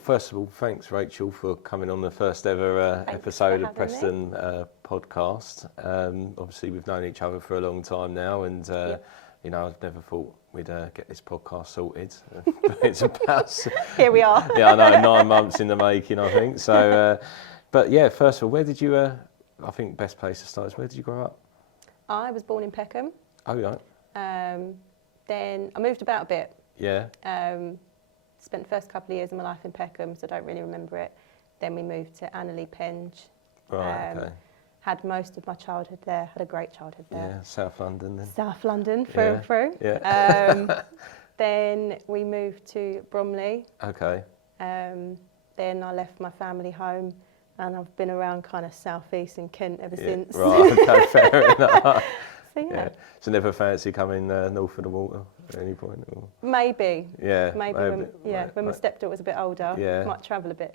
first of all, thanks, Rachael, for coming on the first ever episode of Preston podcast. Obviously, we've known each other for a long time now, and you know, I've never thought we'd get this podcast sorted. It's about here we are. Yeah, I know, 9 months in the making, I think. So, but yeah, first of all, where did you? I think best place to start is where did you grow up? I was born in Peckham. Oh, right. Then I moved about a bit. Yeah. Spent the first couple of years of my life in Peckham, so I don't really remember it. Then we moved to Annerley Penge. Right, okay. Had most of my childhood there, had a great childhood there. Yeah, South London then. South London, through and through. Yeah. Then we moved to Bromley. Okay. Then I left my family home, and I've been around kind of South East and Kent ever since. Right, okay, fair enough. So yeah. So never fancy coming north of the water at any point? Or? Maybe. Yeah. Maybe when my stepdaughter was a bit older, might travel a bit,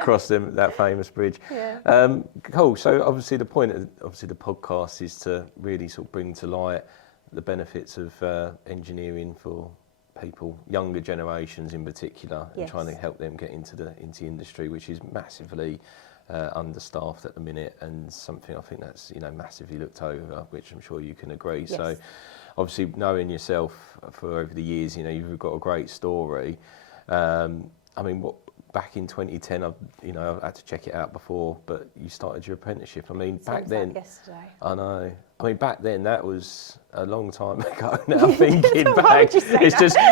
Cross that famous bridge. Yeah. Cool. So obviously the point of the podcast is to really sort of bring to light the benefits of engineering for people, younger generations in particular, and trying to help them get into the industry, which is massively understaffed at the minute, and something I think that's massively looked over, which I'm sure you can agree. Yes. So obviously knowing yourself for over the years, you've got a great story. I mean, back in 2010, I had to check it out before, but you started your apprenticeship. I mean, back then, like yesterday. I know. I mean, back then that was a long time ago. Now thinking Why back, would you say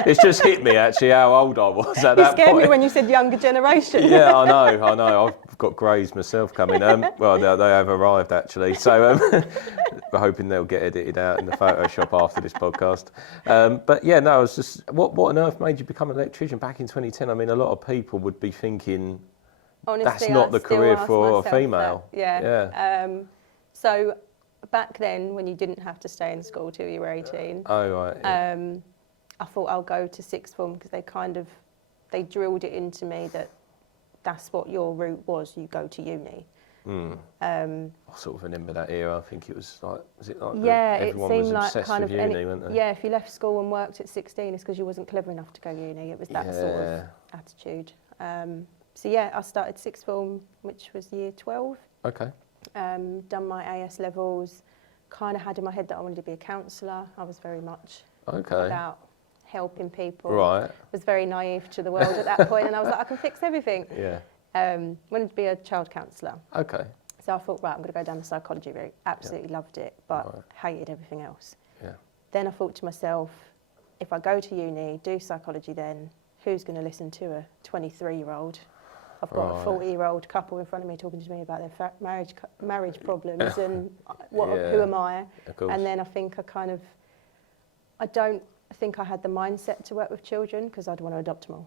it's just hit me actually how old I was at that point. You scared me when you said younger generation. Yeah, I know. I've got greys myself coming. Well, they have arrived actually. So we're hoping they'll get edited out in the Photoshop after this podcast. But yeah, no, I was just, what on earth made you become an electrician back in 2010? I mean, a lot of people would be thinking, honestly, that's not the career for a female. So back then, when you didn't have to stay in school till you were 18, oh right, yeah. I thought I'll go to sixth form because they drilled it into me that that's what your route was. You go to uni. I sort of remember that era. I think it was like, everyone was like obsessed kind with of uni, weren't they? Yeah, if you left school and worked at 16, it's because you wasn't clever enough to go uni. It was that sort of attitude. So yeah, I started sixth form, which was year 12. Okay. Done my AS levels. Kind of had in my head that I wanted to be a counsellor. I was very much about helping people. Right. Was very naive to the world at that point, and I was like, I can fix everything. Yeah. Wanted to be a child counsellor. Okay. So I thought, right, I'm going to go down the psychology route. Absolutely loved it, but hated everything else. Yeah. Then I thought to myself, if I go to uni, do psychology then, who's going to listen to a 23-year-old? I've got a 40-year-old couple in front of me talking to me about their marriage problems and who am I? Of course. And then I don't think I had the mindset to work with children because I'd want to adopt them all.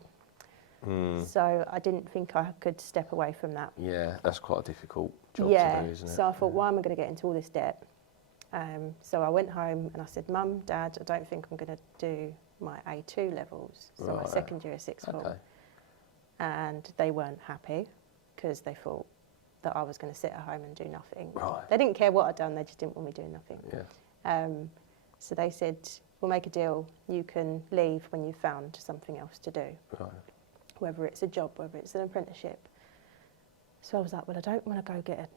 So I didn't think I could step away from that. Yeah, that's quite a difficult job to do, isn't it? So I thought, why am I going to get into all this debt? So I went home and I said, Mum, Dad, I don't think I'm going to do my A2 levels, so my second year of sixth form. And they weren't happy because they thought that I was going to sit at home and do nothing. Right. They didn't care what I'd done, they just didn't want me doing nothing. Yeah. So they said, we'll make a deal, you can leave when you've found something else to do. Right. Whether it's a job, whether it's an apprenticeship. So I was like, well, I don't want to go get a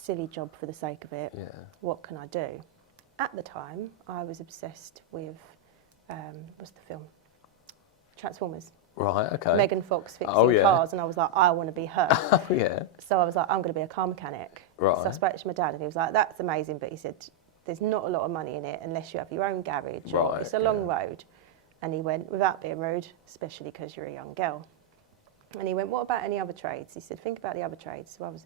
silly job for the sake of it. Yeah. What can I do? At the time, I was obsessed with, what's the film? Transformers. Right, okay. Megan Fox fixing cars, and I was like, I want to be her. Yeah. So I was like, I'm going to be a car mechanic. Right. So I spoke to my dad, and he was like, that's amazing, but he said, there's not a lot of money in it unless you have your own garage. Or it's a long road. And he went, without being rude, especially because you're a young girl. And he went, what about any other trades? He said, think about the other trades. So I was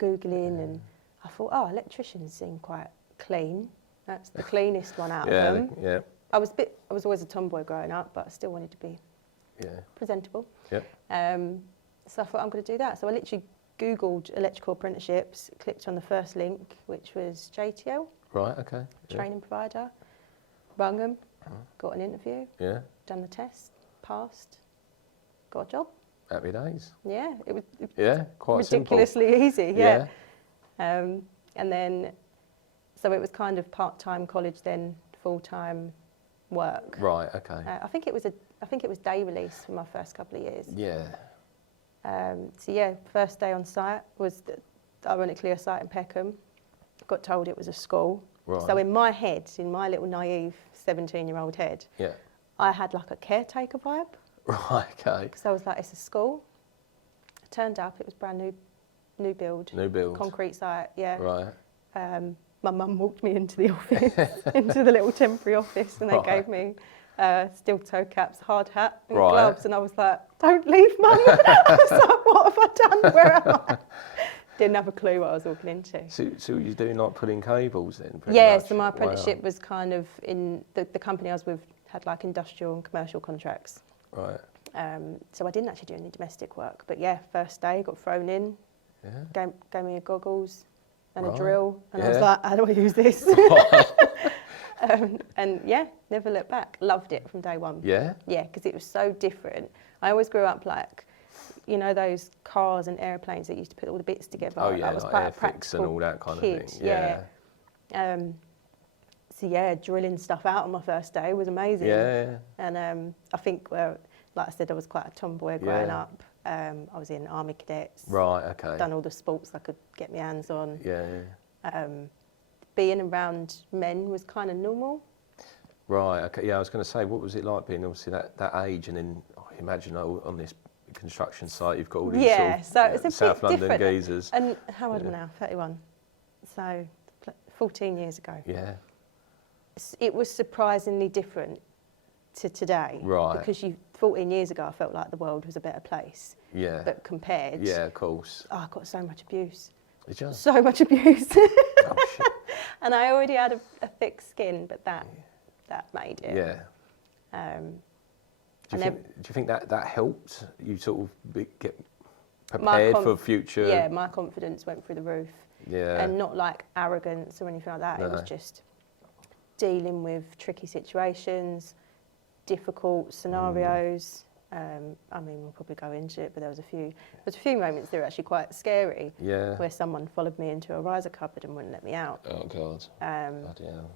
Googling, and I thought, electricians seem quite clean. That's the cleanest one out of them. Yeah. I was always a tomboy growing up, but I still wanted to be presentable. Yeah. So I thought, I'm going to do that. So I literally Googled electrical apprenticeships, clicked on the first link, which was JTL. Right, okay. Training provider. Rung them, got an interview, done the test, passed, got a job. Happy days. Yeah, it was quite ridiculously simple. easy, yeah. And then, so it was kind of part-time college then, full-time work. Right, okay. I think it was I think it was day release for my first couple of years. Yeah. So yeah, first day on site was, ironically, a site in Peckham. Got told it was a school. Right. So in my head, in my little naive 17-year-old head, Yeah. I had like a caretaker vibe. Right, okay. Because I was like, it's a school. I turned up, it was brand new build. New build. Concrete site, yeah. Right. My mum walked me into the office, into the little temporary office, and they gave me steel toe caps, hard hat and gloves. And I was like, don't leave, Mum. I was like, what have I done? Where am I? Didn't have a clue what I was walking into. So were you doing like pulling cables then? Yeah, much? so my apprenticeship was kind of in, the company I was with had like industrial and commercial contracts. Right. So I didn't actually do any domestic work. But yeah, first day, got thrown in, gave me goggles and a drill. And I was like, how do I use this? And yeah, never looked back. Loved it from day one. Yeah? Yeah, because it was so different. I always grew up like, you know, those cars and airplanes that used to put all the bits together. Oh yeah, I was like quite a Airfix practical and all that kind kid. of thing. Yeah. So yeah, drilling stuff out on my first day was amazing. Yeah. And I think, well, like I said, I was quite a tomboy growing up. I was in Army Cadets. Right, okay. Done all the sports I could get my hands on. Yeah. Being around men was kind of normal. Right, okay. Yeah, I was going to say, what was it like being obviously that age, and then imagine on this construction site you've got all these so it's a South bit London different. geezers. And how old am I now? 31. So 14 years ago. Yeah. It was surprisingly different to today. Right. Because 14 years ago I felt like the world was a better place. Yeah. But compared, Yeah, of course. I got so much abuse. Did you? So much abuse. Oh, shit. And I already had a thick skin, but that made it. Yeah. Do you think that helped you sort of get prepared for future? Yeah, my confidence went through the roof. Yeah. And not like arrogance or anything like that. No. It was just dealing with tricky situations, difficult scenarios. I mean, we'll probably go into it, but there was a few moments that were actually quite scary. Yeah. Where someone followed me into a riser cupboard and wouldn't let me out. Oh God. Bloody hell.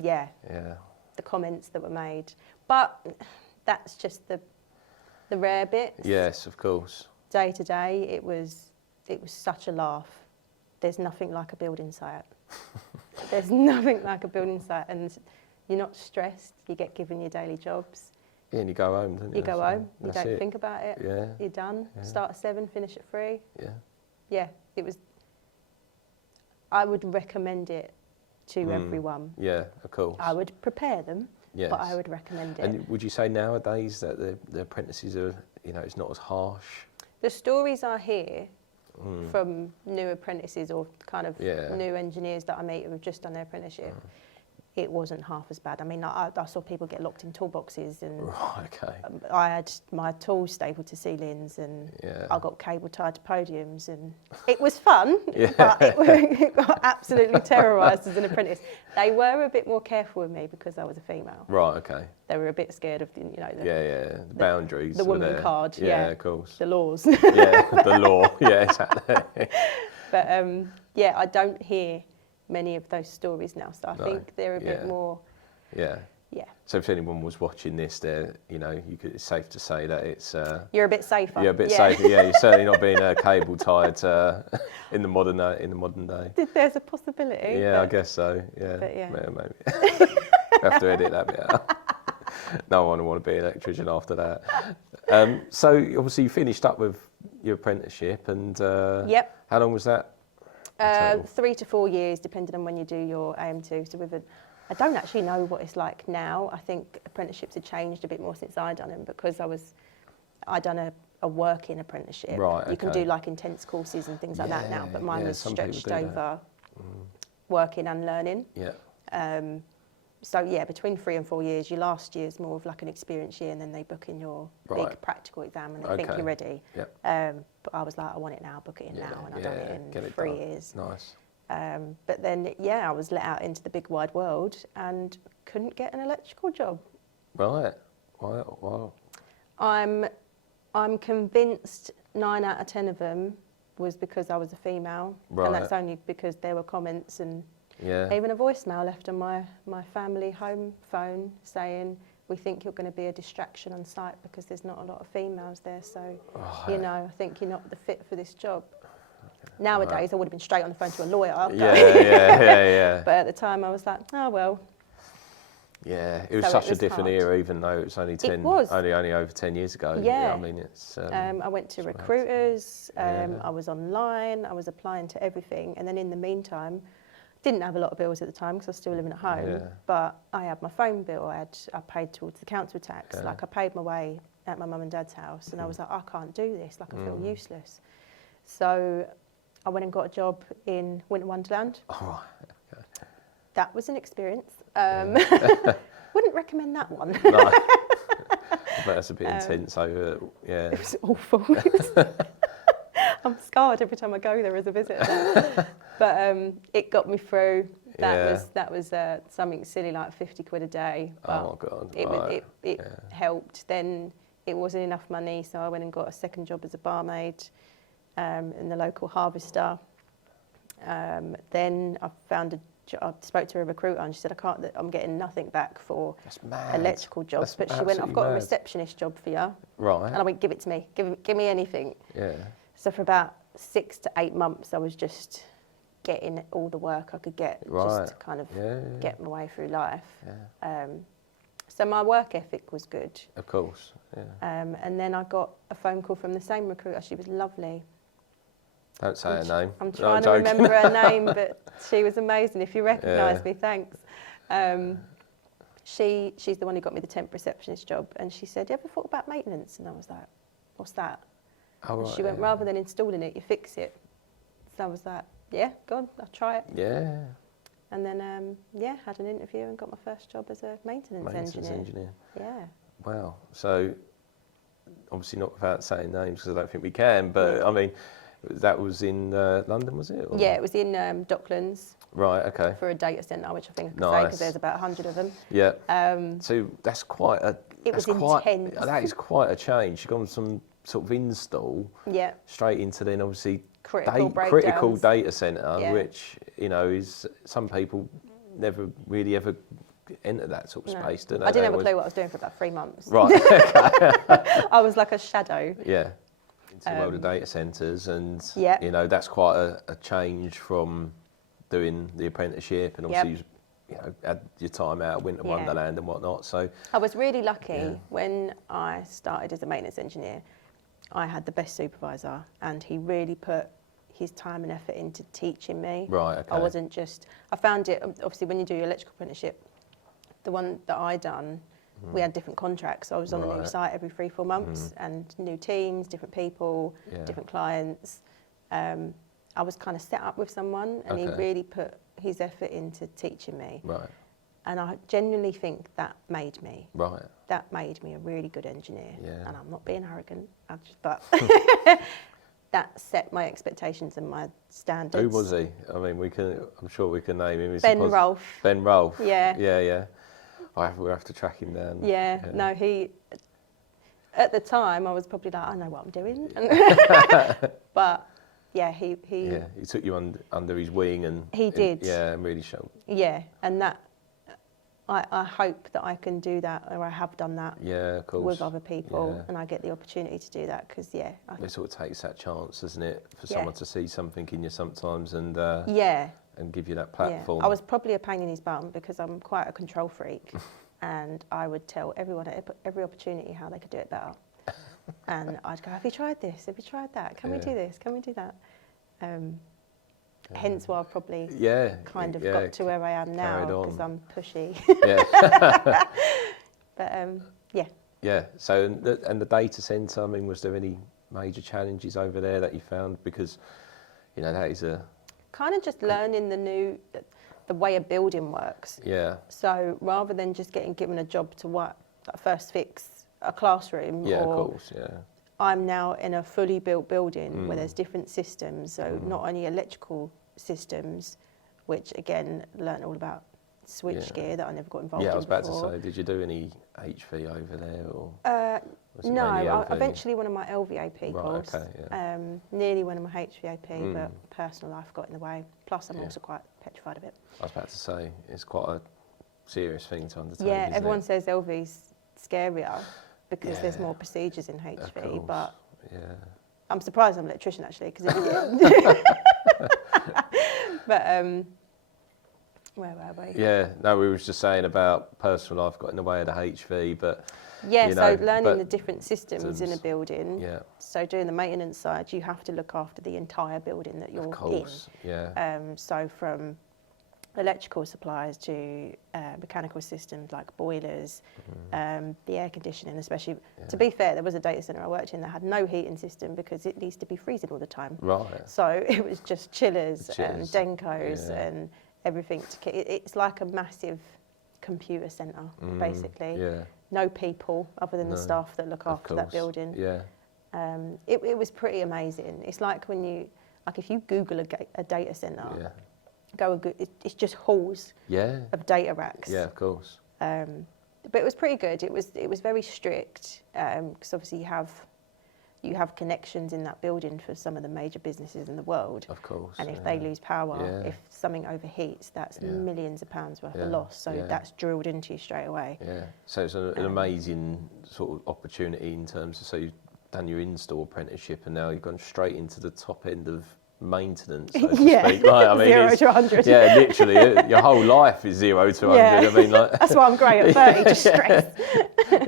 Yeah. Yeah. The comments that were made, but that's just the rare bits. Yes, of course. Day to day, it was such a laugh. There's nothing like a building site. There's nothing like a building site, and you're not stressed. You get given your daily jobs. Yeah, and you go home, don't you? You go home. You don't think about it. Yeah. You're done. Yeah. Start at 7, finish at 3. Yeah. Yeah, it was. I would recommend it to everyone. Yeah, of course. I would prepare them, yes. but I would recommend it. And would you say nowadays that the apprentices are, it's not as harsh? The stories I hear from new apprentices or kind of new engineers that I meet who have just done their apprenticeship, it wasn't half as bad. I mean, I saw people get locked in toolboxes, and right, okay. I had my tools stapled to ceilings, and I got cable tied to podiums, and it was fun, but it got absolutely terrorised as an apprentice. They were a bit more careful with me because I was a female. Right, okay. They were a bit scared of the the boundaries. The woman card, yeah, of course. the laws. Yeah, the law. Yeah, exactly. But I don't hear many of those stories now, so I think they're a bit more. Yeah. Yeah. So if anyone was watching this, it's safe to say that it's. You're a bit safer. You're a bit safer. Yeah, you're certainly not being cable tied in the modern day. There's a possibility. Yeah, I guess so. Yeah. But maybe. Have to edit that bit out. No one will want to be an electrician after that. So obviously you finished up with your apprenticeship, and how long was that? 3 to 4 years, depending on when you do your AM2. So I don't actually know what it's like now. I think apprenticeships have changed a bit more since I done them, because I done a working apprenticeship. Right, You can do like intense courses and things like that now, but mine was stretched over working and learning. Yeah. So yeah, between 3 and 4 years. Your last year is more of like an experience year, and then they book in your big practical exam, and they think you're ready. Yeah. But I was like, I want it now, book it in now, and I done it in 3 years. Nice. But then, I was let out into the big wide world and couldn't get an electrical job. Right. Wow. I'm convinced 9 out of 10 of them was because I was a female, and that's only because there were comments and even a voicemail left on my family home phone saying, we think you're going to be a distraction on site because there's not a lot of females there. So, you know, I think you're not the fit for this job. Nowadays, I would have been straight on the phone to a lawyer. Yeah. But at the time, I was like, oh, well. Yeah, it was such a different era, even though it was only only over 10 years ago. Yeah. I mean, it's... I went to recruiters, I was online, I was applying to everything. And then in the meantime, didn't have a lot of bills at the time because I was still living at home, but I had my phone bill, I paid towards the council tax, like I paid my way at my mum and dad's house, and I was like, I can't do this, like I feel useless. So I went and got a job in Winter Wonderland. Oh, okay. That was an experience. Wouldn't recommend that one. No. But that's a bit intense over, It was awful. I'm scarred every time I go there as a visitor now. But it got me through. That was something silly like 50 quid a day. But oh, God. It helped. Then it wasn't enough money, so I went and got a second job as a barmaid in the local Harvester. Then I spoke to a recruiter and she said, I'm getting nothing back for electrical jobs. But she went, I've got a receptionist job for you. Right. And I went, give it to me. Give me anything. Yeah. So for about 6 to 8 months, I was just getting all the work I could get, just to kind of get my way through life. Yeah. So my work ethic was good. Of course, yeah. And then I got a phone call from the same recruiter. She was lovely. Don't say her name. I'm trying to remember her name, but she was amazing. If you recognise me, thanks. She's the one who got me the temp receptionist job, and she said, "You ever thought about maintenance?" And I was like, "What's that?" Oh, right, she went, "Rather than installing it, you fix it." So I was like, "Yeah, go on, I'll try it." Yeah. And then, had an interview and got my first job as a maintenance engineer. Yeah. Wow. So, obviously not without saying names because I don't think we can, but I mean, that was in London, was it? Or? Yeah, it was in Docklands. Right, okay. For a data centre, which I think I can say because there's about 100 of them. Yeah. So that's quite a... It was intense. That is quite a change. You've gone from sort of install straight into then obviously critical data centre, which, you know, is some people never really ever enter that sort of space, do they? I didn't have a clue what I was doing for about 3 months. Right, okay. I was like a shadow. Yeah. Into the world of data centres, and you know, that's quite a change from doing the apprenticeship and obviously you know, had your time out at Winter Wonderland and whatnot. So I was really lucky when I started as a maintenance engineer. I had the best supervisor, and he really put his time and effort into teaching me. Right, okay. I wasn't just... I found it, obviously, when you do your electrical apprenticeship, the one that I done, we had different contracts. So I was on a new site every 3-4 months, and new teams, different people, different clients. I was kind of set up with someone, and he really put his effort into teaching me. Right. And I genuinely think that made me. Right. That made me a really good engineer. Yeah. And I'm not being arrogant, but that set my expectations and my standards. Who was he? I mean, I'm sure we can name him. Ben Rolfe. Ben Rolfe. Yeah. Yeah. We'll have to track him down. Yeah. No, he... At the time, I was probably like, I know what I'm doing. But... Yeah, he took you under his wing and... He did. And really showed. Yeah, and that... I hope that I can do that, or I have done that of course. With other people, and I get the opportunity to do that, because, it sort of takes that chance, doesn't it, for someone to see something in you sometimes and and give you that platform. Yeah. I was probably a pain in his bum, because I'm quite a control freak, and I would tell everyone at every opportunity how they could do it better. And I'd go, have you tried this? Have you tried that? Can we do this? Can we do that? Hence why I've probably kind of got to where I am now, because I'm pushy. But Yeah. So and the data centre, I mean, was there any major challenges over there that you found? Because, you know, that is a... Kind of just learning the way a building works. Yeah. So rather than just getting given a job to work, like first fix a classroom, of course, I'm now in a fully built building where there's different systems, so not only electrical systems, which again learnt all about switchgear that I never got involved in. Yeah, I was about to say, did you do any HV over there, or? No, I eventually went on my LVAP course. Right, okay, nearly went on my HVAP, but personal life got in the way. Plus, I'm also quite petrified of it. I was about to say, it's quite a serious thing to undertake. Yeah, everyone says LV's scarier because there's more procedures in HV. But I'm surprised I'm an electrician actually, because but where were we? Yeah, no, we were just saying about personal life got in the way of the HV, but so learning the different systems in a building. Yeah. So doing the maintenance side, you have to look after the entire building that you're in. Of course. Yeah. So from electrical supplies to mechanical systems like boilers, the air conditioning, especially. To be fair, there was a data centre I worked in that had no heating system because it needs to be freezing all the time. Right. So it was just chillers and Dencos and everything. It's like a massive computer centre, basically. Yeah. No people other than the staff that look after that building. Yeah. It was pretty amazing. It's like when if you Google a data centre, it's just halls of data racks. Yeah, of course. But it was pretty good. It was very strict because obviously you have connections in that building for some of the major businesses in the world. Of course. And if they lose power, if something overheats, that's millions of pounds worth of loss. So that's drilled into you straight away. Yeah. So it's an amazing sort of opportunity in terms of, so you've done your install apprenticeship and now you've gone straight into the top end of maintenance, so to speak. Like, I mean, 0 to 100. Yeah, literally, your whole life is 0 to 100. Yeah. I mean, like, that's why I'm great at 30, just straight.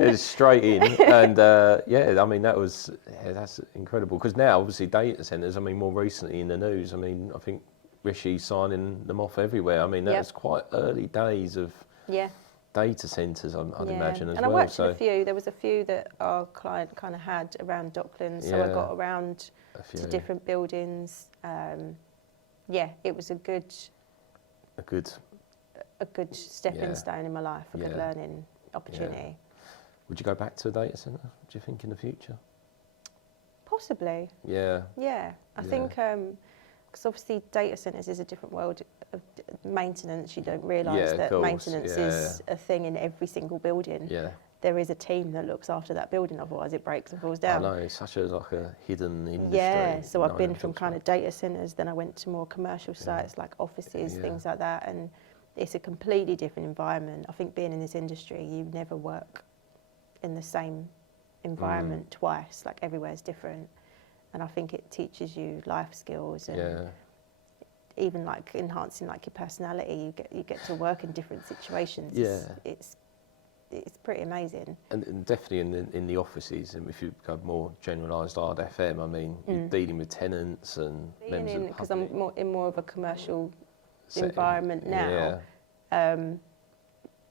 It's straight in, and I mean, that's incredible. Because now, obviously, data centres. I mean, more recently in the news. I mean, I think Rishi's signing them off everywhere. I mean, that was quite early days of data centres, I'd imagine as well. And I worked in a few. There was a few that our client kind of had around Docklands, so I got around to different buildings. It was a good stepping stone in my life, a good learning opportunity. Yeah. Would you go back to a data centre, do you think, in the future? Possibly. Yeah. Yeah. I think, because obviously data centres is a different world of maintenance. You don't realise that maintenance is a thing in every single building. Yeah. There is a team that looks after that building, otherwise it breaks and falls down. I know, it's such a hidden industry. Yeah, so I've been from kind of data centres, then I went to more commercial sites like offices, things like that, and it's a completely different environment. I think being in this industry, you never work in the same environment twice, like everywhere's different. And I think it teaches you life skills and even like enhancing like your personality. You get to work in different situations. Yeah. It's pretty amazing. And definitely in the offices, and if you go more generalised hard FM, I mean, you're dealing with tenants and members of the public. Because I'm in more of a commercial environment now. Yeah.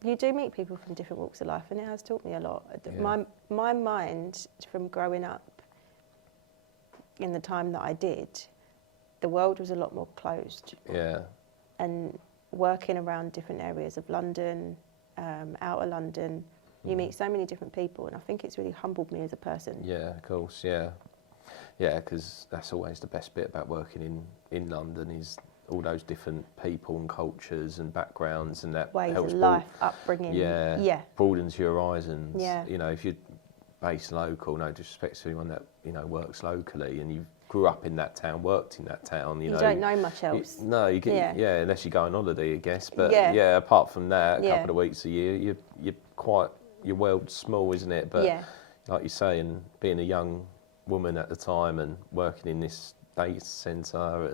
You do meet people from different walks of life, and it has taught me a lot. Yeah. My mind, from growing up in the time that I did, the world was a lot more closed. Yeah. And working around different areas of London, out of London, you meet so many different people, and I think it's really humbled me as a person. Yeah, of course, yeah. Yeah, because that's always the best bit about working in London is all those different people and cultures and backgrounds, and that ways of life, upbringing. Yeah, broadens your horizons. Yeah. You know, if you're based local, no disrespect to anyone that, works locally, and you grew up in that town, worked in that town, you know. You don't know much else. You get, unless you go on holiday, I guess. But apart from that, a couple of weeks a year, your world's small, isn't it? But like you say, and being a young woman at the time and working in this data centre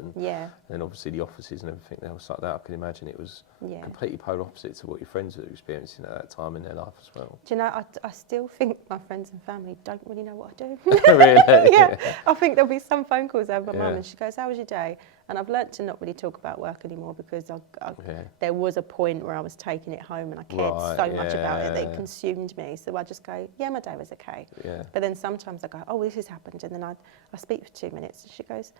and obviously the offices and everything else like that, I can imagine it was completely polar opposite to what your friends were experiencing at that time in their life as well. Do you know, I still think my friends and family don't really know what I do. Really? Yeah. I think there'll be some phone calls over my mum and she goes, "How was your day?" And I've learnt to not really talk about work anymore because there was a point where I was taking it home and I cared so much about it that it consumed me. So I just go, "Yeah, my day was okay." Yeah. But then sometimes I go, "Oh, this has happened," and then I speak for 2 minutes and she goes,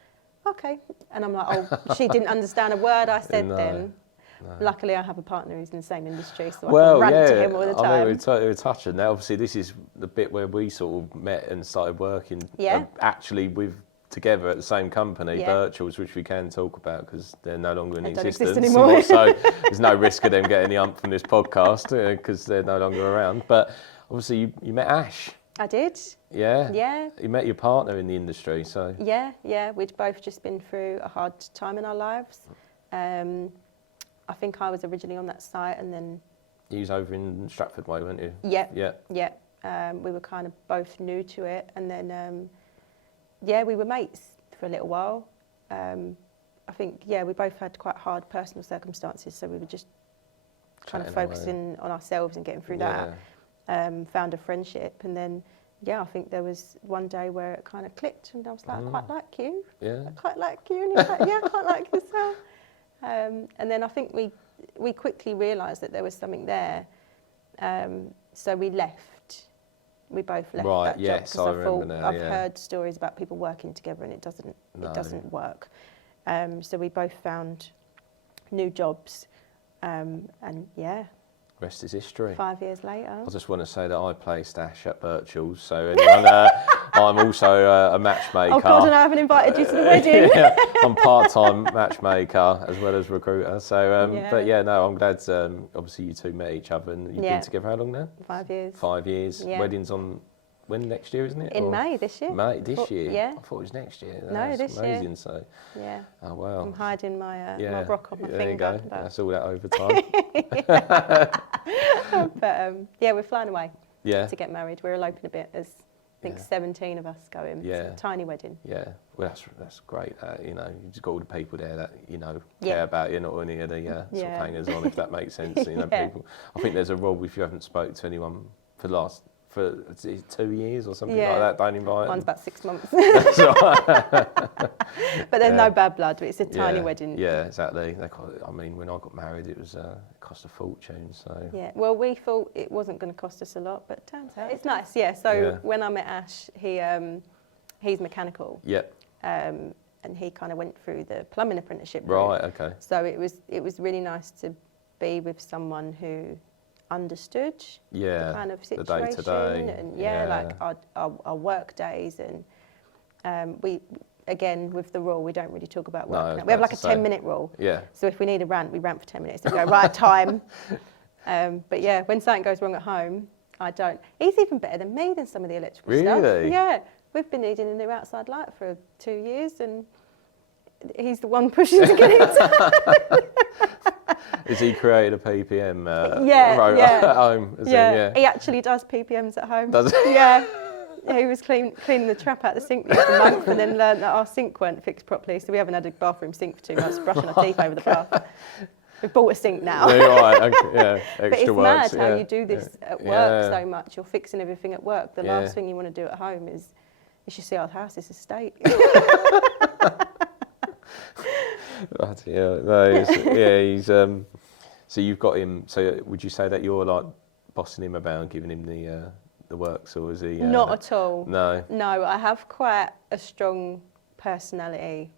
"Okay," and I'm like, "Oh, she didn't understand a word I said then." No. Luckily, I have a partner who's in the same industry, so I can rant to him all the time. I mean, we're touching now. Obviously, this is the bit where we sort of met and started working actually together at the same company, Virtuals, which we can talk about because they're no longer in existence anymore. So there's no risk of them getting the ump from this podcast because they're no longer around. But obviously, you met Ash. I did. Yeah? Yeah. You met your partner in the industry, so... Yeah. We'd both just been through a hard time in our lives. I think I was originally on that site and then You was over in Stratford way, weren't you? Yeah. Yeah. Yeah. We were kind of both new to it, and then we were mates for a little while. I think we both had quite hard personal circumstances, so we were just kind of focusing on ourselves and getting through that. Found a friendship, and then I think there was one day where it kind of clicked, and I was like, I quite like you. Yeah. I quite like you, and he's like, yeah, I quite like you as well. And then I think we quickly realised that there was something there, so we left. We both left that job because I thought I've heard stories about people working together and it doesn't work. So we both found new jobs, and rest is history. 5 years later. I just want to say that I placed Ash at Birchall's, so anyone, I'm also a matchmaker. Oh God, and I haven't invited you to the wedding. I'm part-time matchmaker as well as recruiter. So, but no, I'm glad. Obviously, you two met each other, and you've been together how long now? 5 years. 5 years. Yeah. Wedding's on when next year, isn't it? In May this year. May this year. Yeah. I thought it was next year. No, That's this amazing. year. So. Yeah. Oh wow. I'm hiding my my rock on my finger. There you go. But That's all that overtime. But we're flying away. Yeah. To get married. We're eloping a bit. There's I think 17 of us going. Yeah. It's a tiny wedding. Yeah. Well, that's great. You've just got all the people there that care about you, not only the sort of hangers on, if that makes sense. People. I think there's a rule if you haven't spoke to anyone for 2 years or something like that, don't invite Mine's them. about 6 months. That's right. But there's no bad blood. It's a tiny wedding. Yeah, exactly. When I got married, it cost a fortune. So yeah, well, we thought it wasn't going to cost us a lot, but it turns out it's nice. Yeah. So when I met Ash, he's mechanical. Yeah. And he kind of went through the plumbing apprenticeship. Right. Okay. So it was really nice to be with someone who understood the kind of situation, the day-to-day, and like our work days, and we again with the rule we don't really talk about work. We have like a 10-minute rule. Yeah. So if we need a rant, we rant for 10 minutes. We go right time. But when something goes wrong at home, I don't. He's even better than me than some of the electrical stuff. Really? Yeah. We've been needing a new outside light for 2 years, and he's the one pushing to get it done. Is he created a PPM at home? He actually does PPMs at home. Does he? Yeah. He was cleaning the trap out the sink the other month, and then learned that our sink weren't fixed properly, so we haven't had a bathroom sink for 2 months, brushing our teeth over the bath. We've bought a sink now. Right, okay, yeah, extra but it's works, mad how you do this at work so much. You're fixing everything at work. The last thing you want to do at home is you should see our house. It's a state. He's so you've got him. So would you say that you're like bossing him about, giving him the works, or is he? Not at all. No. No, I have quite a strong personality,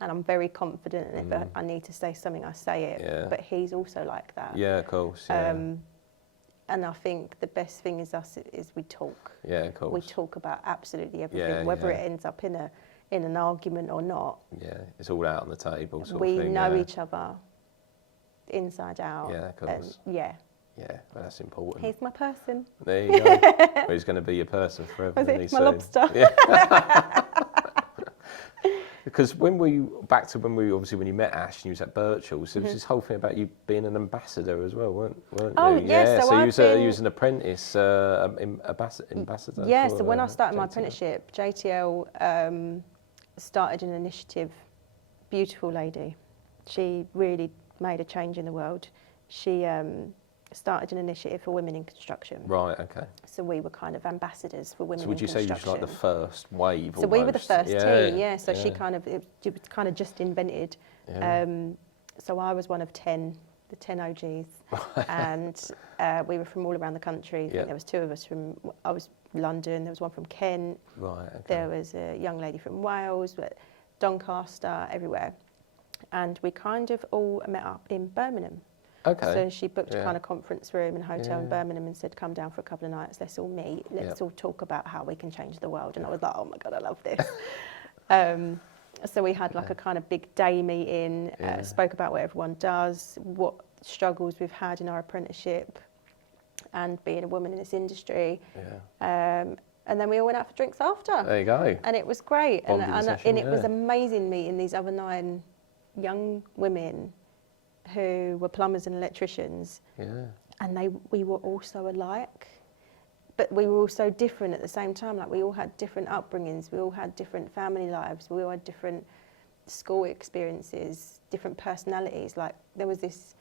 and I'm very confident. And if I need to say something, I say it. Yeah. But he's also like that. Yeah, of course. Yeah. And I think the best thing is we talk. Yeah, of course. We talk about absolutely everything, whether it ends up in an argument or not. Yeah, it's all out on the table. We know each other inside out. Yeah, of course. Yeah, well, that's important. he's my person. There you go. Well, he's going to be your person forever. My lobster. Yeah. Because when you met Ash and you was at Birchall's, there was this whole thing about you being an ambassador as well, weren't you? Oh, yes. So you was an apprentice ambassador. Yeah, so when I started my apprenticeship, JTL started an initiative. Beautiful lady. She really made a change in the world. She started an initiative for women in construction. Right, okay. So we were kind of ambassadors for women in construction. So would you say you was like the first wave So we were the first team, yeah. So she it was kind of just invented. Yeah. So I was one of 10, the 10 OGs. And we were from all around the country. I think there was 2 of us I was London, there was one from Kent. Right, okay. There was a young lady from Wales, Doncaster, everywhere. And we kind of all met up in Birmingham. Okay. So she booked a kind of conference room and hotel in Birmingham and said, come down for a couple of nights, let's all meet, let's all talk about how we can change the world. And I was like, oh my God, I love this. So we had like a kind of big day meeting, spoke about what everyone does, what struggles we've had in our apprenticeship and being a woman in this industry. Yeah. And then we all went out for drinks after. There you go. And it was great. And it was yeah. amazing meeting these other 9 young women who were plumbers and electricians. Yeah. and we were all so alike, but we were all so different at the same time. Like, we all had different upbringings, we all had different family lives, we all had different school experiences, different personalities. Like, there was this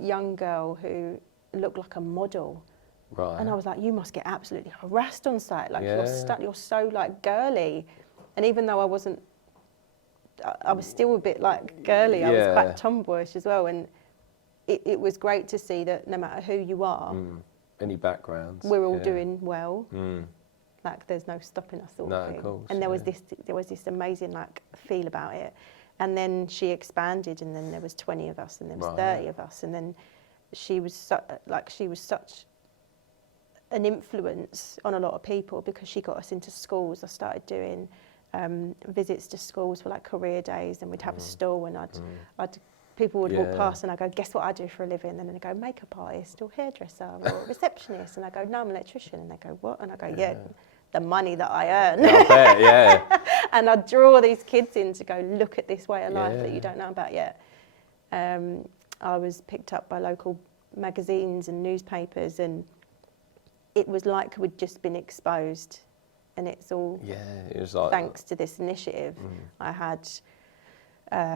young girl who looked like a model. Right. And I was like, you must get absolutely harassed on site. Like, Yeah. you're so, like, girly. And even though I was still a bit, like, girly. I was quite tomboyish as well. And it was great to see that no matter who you are, any backgrounds, we're all doing well. Mm. Like, there's no stopping us sort No, of thing. of course, and there was this amazing, like, feel about it. And then she expanded, and then there was 20 of us, and there was 30 of us. And then she was such an influence on a lot of people because she got us into schools. I started doing visits to schools for, like, career days, and we'd have a stall, and people would walk past, and I go, guess what I do for a living? And then they go, makeup artist or hairdresser or receptionist. And I go, no, I'm an electrician. And they go, what? And I go, yeah, the money that I earn. I bet, yeah. And I'd draw these kids in to go, look at this way of life that you don't know about yet. I was picked up by local magazines and newspapers, and it was like we'd just been exposed. And it's all it was like, thanks to this initiative. I had,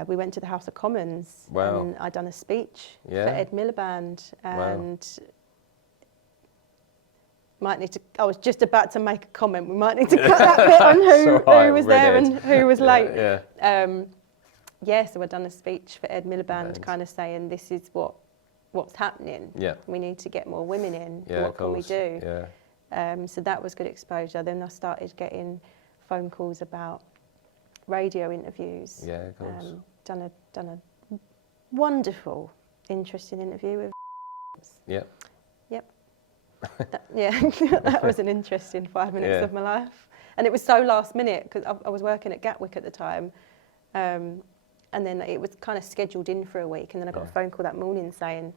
we went to the House of Commons, and I'd done a speech for Ed Miliband, and I was just about to make a comment. We might need to cut that bit on who was there and who was late. So I'd done a speech for Ed Miliband, kind of saying, this is what's happening. Yeah. We need to get more women in. Yeah, what can we do? Yeah. So that was good exposure. Then I started getting phone calls about radio interviews. Yeah, of course. Done a wonderful, interesting interview with. Yep. That was an interesting 5 minutes of my life, and it was so last minute because I was working at Gatwick at the time, and then it was kind of scheduled in for a week, and then I got a phone call that morning saying,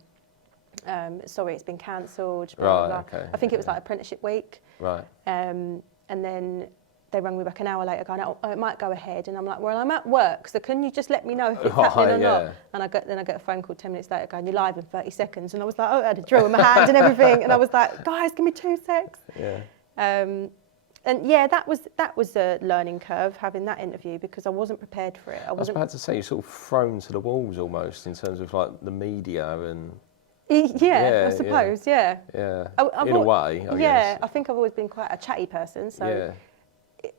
sorry, it's been cancelled. Okay. I think it was like apprenticeship week. Right. And then they rang me back an hour later going, oh, it might go ahead. And I'm like, well, I'm at work, so can you just let me know if it's happening or not? And then I get a phone call 10 minutes later going, you're live in 30 seconds. And I was like, I had a drill in my hand and everything. And I was like, guys, give me 2 secs. Yeah. And that was a learning curve, having that interview, because I wasn't prepared for it. I was about to say, you're sort of thrown to the walls almost in terms of like the media and... I suppose, yeah. Yeah, in a way, I guess. Yeah, I think I've always been quite a chatty person, so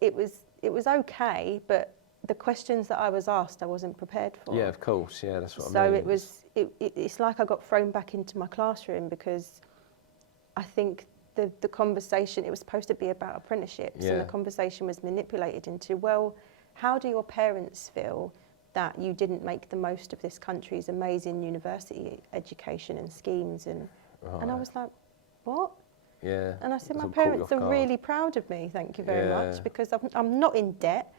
it was okay, but the questions that I was asked, I wasn't prepared for. Yeah, of course, yeah, that's what I mean. So it's like I got thrown back into my classroom, because I think the conversation, it was supposed to be about apprenticeships, and the conversation was manipulated into, well, how do your parents feel that you didn't make the most of this country's amazing university education and schemes? And I was like, what? Yeah. And I said, my parents are really proud of me, thank you very much, because I'm not in debt,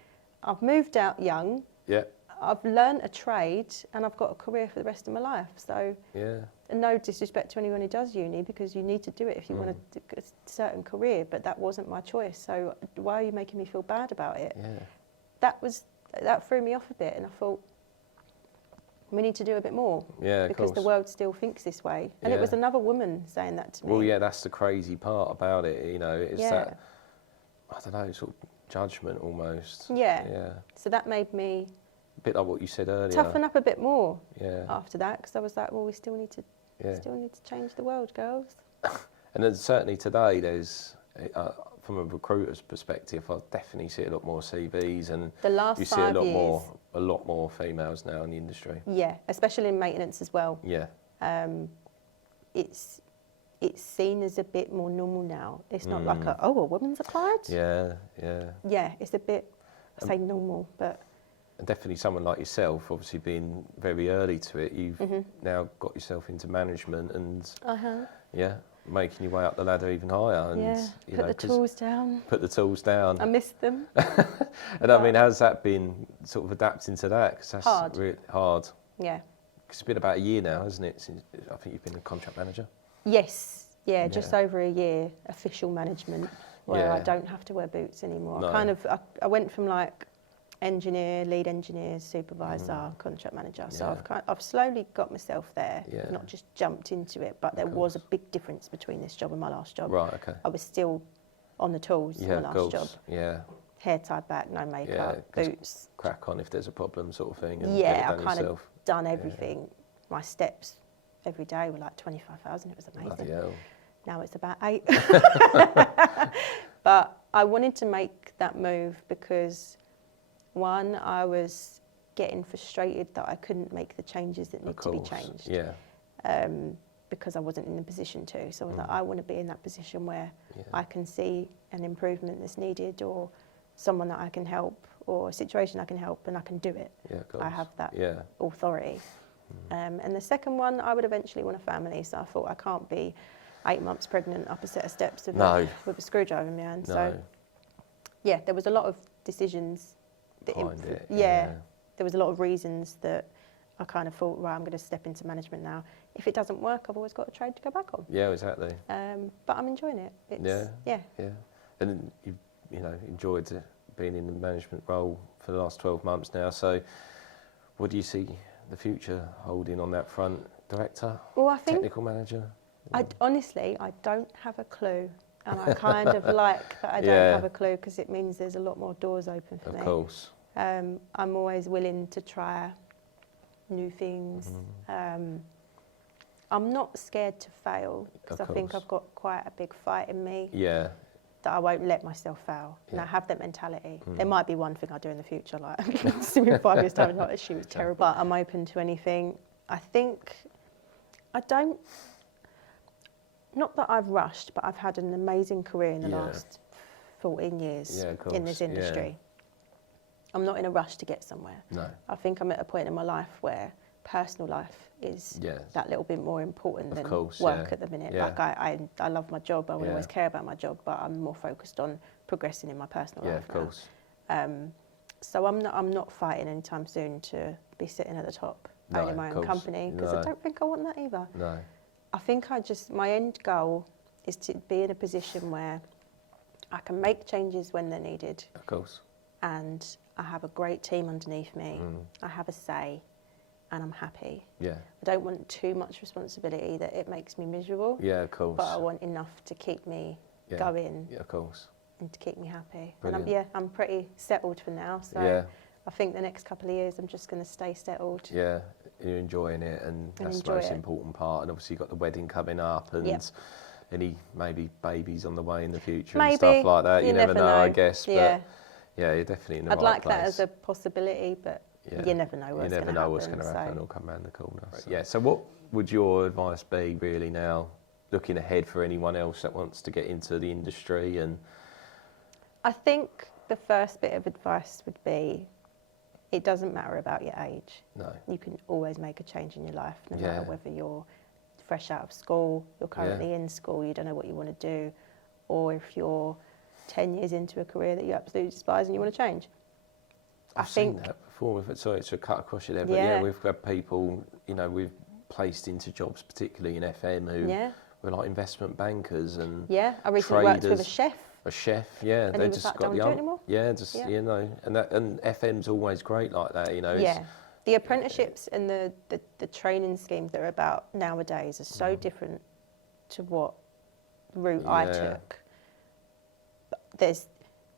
I've moved out young, I've learnt a trade, and I've got a career for the rest of my life. So no disrespect to anyone who does uni, because you need to do it if you want a certain career, but that wasn't my choice. So why are you making me feel bad about it? That threw me off a bit, and I thought, we need to do a bit more. Yeah, because the world still thinks this way. And it was another woman saying that to me. Well, yeah, that's the crazy part about it, you know, it's that, I don't know, sort of judgment almost. Yeah. So that made me... A bit like what you said earlier. Toughen up a bit more after that, because I was like, well, we still need to change the world, girls. And then certainly today, there's... from a recruiter's perspective, I definitely see a lot more CVs, and the last you see a lot more females now in the industry. Yeah, especially in maintenance as well. Yeah. It's seen as a bit more normal now. It's not like a woman's applied. Yeah. Yeah, it's a bit, I say normal, but. And definitely someone like yourself, obviously being very early to it, you've now got yourself into management and making your way up the ladder even higher. And put the tools down. Put the tools down. I missed them. And I mean, how's that been, sort of adapting to that? Because that's hard. Really hard. Yeah. Because it's been about a year now, hasn't it? Since I think you've been a contract manager. Yes. Yeah, just over a year, official management, where I don't have to wear boots anymore. No. I went from like engineer, lead engineer, supervisor, contract manager. So I've slowly got myself there. I've not just jumped into it, but there was a big difference between this job and my last job. Right, okay. I was still on the tools for my last job. Yeah. Hair tied back, no makeup, boots. Crack on if there's a problem, sort of thing. And I kind of done everything. Yeah. My steps every day were like 25,000. It was amazing. Bloody hell. Now it's about 8. But I wanted to make that move because, one, I was getting frustrated that I couldn't make the changes that need to be changed. Yeah. Because I wasn't in the position to. So I was like, I want to be in that position where I can see an improvement that's needed, or someone that I can help, or a situation I can help, and I can do it. Yeah, of course. I have that authority. And the second one, I would eventually want a family. So I thought I can't be 8 months pregnant up a set of steps with a screwdriver in my hand. So yeah, there was a lot of decisions. There was a lot of reasons that I kind of thought, right, I'm going to step into management now. If it doesn't work, I've always got a trade to go back on. Yeah, exactly. But I'm enjoying it. It's, yeah. And you've enjoyed being in the management role for the last 12 months now. So what do you see the future holding on that front? Director? Well, I think technical manager? Honestly, I don't have a clue. And I kind of like that I don't have a clue, because it means there's a lot more doors open for me. Of course. I'm always willing to try new things. I'm not scared to fail, because I think I've got quite a big fight in me. Yeah. That I won't let myself fail. And I have that mentality. There might be one thing I do in the future, like see me in 5 years' time, like, she was terrible. But I'm open to anything. I think not that I've rushed, but I've had an amazing career in the last 14 years in this industry. Yeah. I'm not in a rush to get somewhere. No. I think I'm at a point in my life where personal life is that little bit more important than work at the minute. Yeah. Like I love my job, I will always care about my job, but I'm more focused on progressing in my personal life now. So I'm not fighting anytime soon to be sitting at the top, owning my own company, because I don't think I want that either. No. I think my end goal is to be in a position where I can make changes when they're needed. Of course. And I have a great team underneath me. I have a say, and I'm happy. Yeah. I don't want too much responsibility that it makes me miserable. Yeah, of course. But I want enough to keep me going. Yeah, of course. And to keep me happy. Brilliant. And I'm pretty settled for now. So I think the next couple of years I'm just going to stay settled. Yeah. You're enjoying it, and that's the most important part. And obviously you've got the wedding coming up, and any maybe babies on the way in the future and stuff like that. You never know, I guess. Yeah. But yeah, you're definitely in the right place. I'd like place. that as a possibility, but you never know what's going to happen. You never know what's going to happen. It'll come around the corner. So. Yeah. So what would your advice be really now, looking ahead, for anyone else that wants to get into the industry? And I think the first bit of advice would be, it doesn't matter about your age. No. You can always make a change in your life, no matter whether you're fresh out of school, you're currently in school, you don't know what you want to do, or if you're 10 years into a career that you absolutely despise and you want to change. I've seen that before. Sorry to cut across you there, but we've had people, we've placed into jobs, particularly in FM, who were like investment bankers and I recently worked with a chef. A chef, and they just got the anymore? And FM's always great like that, the apprenticeships and the training schemes that are about nowadays are so different to what route I took.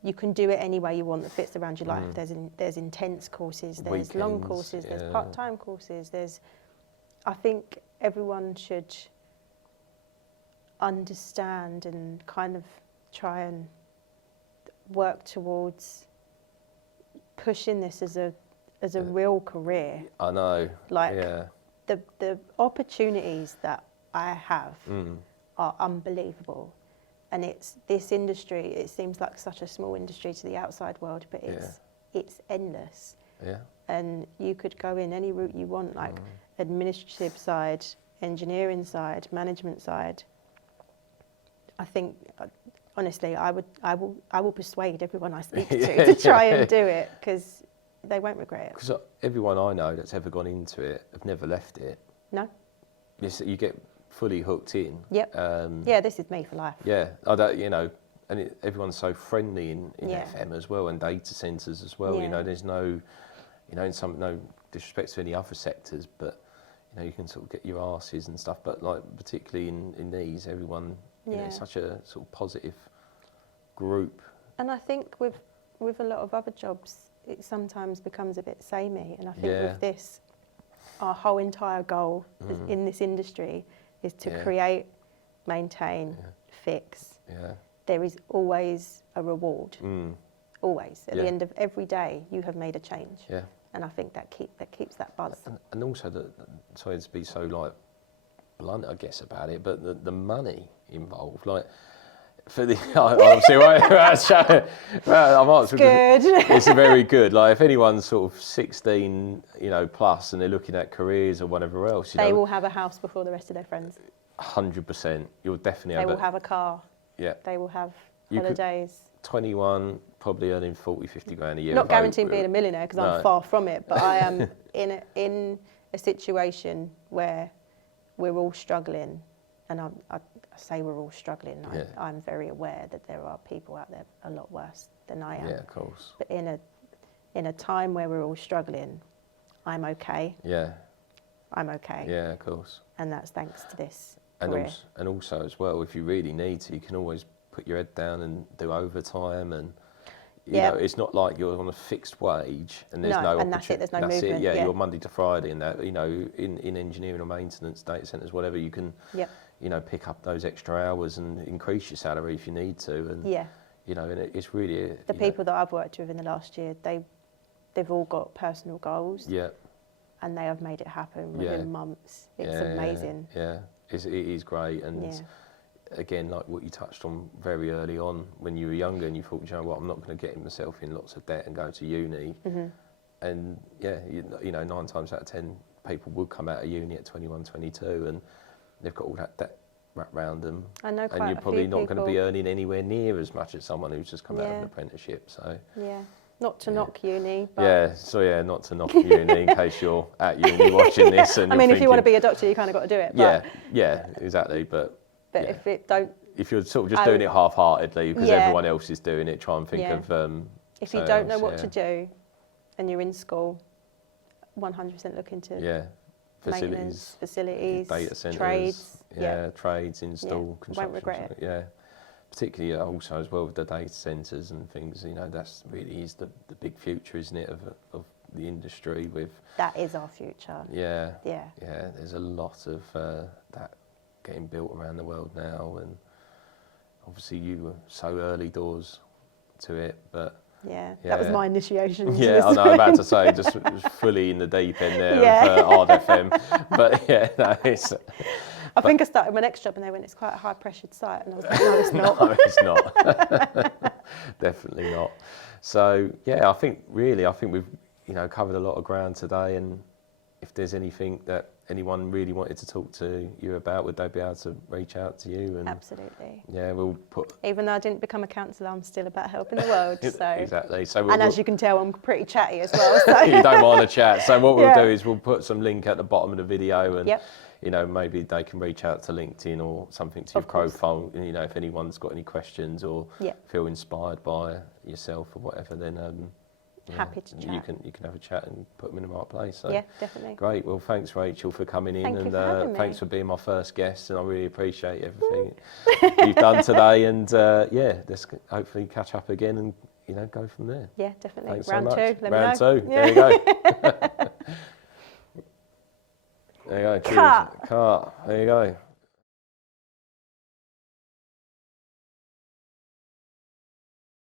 You can do it any way you want that fits around your life. There's intense courses, there's weekends, long courses, there's part-time courses. I think everyone should understand and kind of try and work towards pushing this as a real career. I know. The opportunities that I have are unbelievable. And this industry, it seems like such a small industry to the outside world, but it's endless. Yeah. And you could go in any route you want, like administrative side, engineering side, management side. I think, honestly, I will persuade everyone I speak to try and do it, because they won't regret it. Because everyone I know that's ever gone into it have never left it. No. You get fully hooked in. Yep. This is me for life. Yeah. and everyone's so friendly in FM as well, and data centres as well. You know, there's no, you know, no disrespect to any other sectors, but you know, you can sort of get your arses and stuff. But like particularly in these, everyone, you know, it's such a sort of positive group. And I think with a lot of other jobs, it sometimes becomes a bit samey. And I think with this, our whole entire goal in this industry is to create, maintain, fix. There is always a reward. Always. At the end of every day, you have made a change. And I think that keeps that buzz. And also, sorry to be so like blunt, I guess, about it, but the money involved, like for the obviously it's very good. Like if anyone's sort of 16, you know, plus, and they're looking at careers or whatever else, they will have a house before the rest of their friends. 100%. You'll definitely. They will have a car. Yeah. They will have holidays. 21, probably earning 40, 50 grand a year. Not guaranteeing being a millionaire because I'm far from it, but I am in a situation where we're all struggling, and I say we're all struggling. I'm very aware that there are people out there a lot worse than I am. Yeah, of course. But in a time where we're all struggling, I'm okay. Yeah. I'm okay. Yeah, of course. And that's thanks to this. And also as well, if you really need to, you can always put your head down and do overtime, and you know, it's not like you're on a fixed wage and there's no and that's it, there's no movement. You're Monday to Friday, and that, you know, in engineering or maintenance, data centres, whatever, you can you know, pick up those extra hours and increase your salary if you need to, and you know, and it's really the people that I've worked with in the last year, they've all got personal goals, and they have made it happen within months. It's amazing. It is great. And again, like what you touched on very early on, when you were younger and you thought, you know what, I'm not going to get myself in lots of debt and go to uni. And you know, 9 times out of 10 people would come out of uni at 21, 22, and they've got all that debt wrapped around them. I know quite and you're probably not going to be earning anywhere near as much as someone who's just come out of an apprenticeship. So not to knock uni. But not to knock uni in case you're at uni watching this. And I mean, if you want to be a doctor, you kind of got to do it. But exactly. But if you're sort of just doing it half-heartedly because everyone else is doing it, try and think of. If you don't know what to do, and you're in school, 100% look into facilities, data centres, trades, trades, install, construction. Won't regret it. Yeah. Particularly also as well with the data centres and things, you know, that's really is the big future, isn't it, of the industry with... That is our future. Yeah, there's a lot of that getting built around the world now, and obviously you were so early doors to it, but... Yeah, that was my initiation. Yeah, I know, I'm about to say, just fully in the deep end there of Hard FM, but it's... I think I started my next job and they went, it's quite a high-pressured site. And I was like, no, it's not. No, it's not. Definitely not. So, I think we've, you know, covered a lot of ground today. And if there's anything that anyone really wanted to talk to you about, would they be able to reach out to you? And absolutely. Yeah, we'll put... Even though I didn't become a counsellor, I'm still about helping the world. So. Exactly. So as you can tell, I'm pretty chatty as well. So. You don't mind a chat. So what we'll do is we'll put some link at the bottom of the video, and you know, maybe they can reach out to LinkedIn or something to your profile. You know, if anyone's got any questions or feel inspired by yourself or whatever, then happy to chat. You can have a chat and put them in the right place. So yeah, definitely. Great. Well, thanks, Rachael, for coming in, and thanks for being my first guest. And I really appreciate everything you've done today. And let's hopefully catch up again and, you know, go from there. Yeah, definitely. Thanks Round so much. 2. Let Round me know. 2. There you go. There you go. Cheers. Cut. There you go.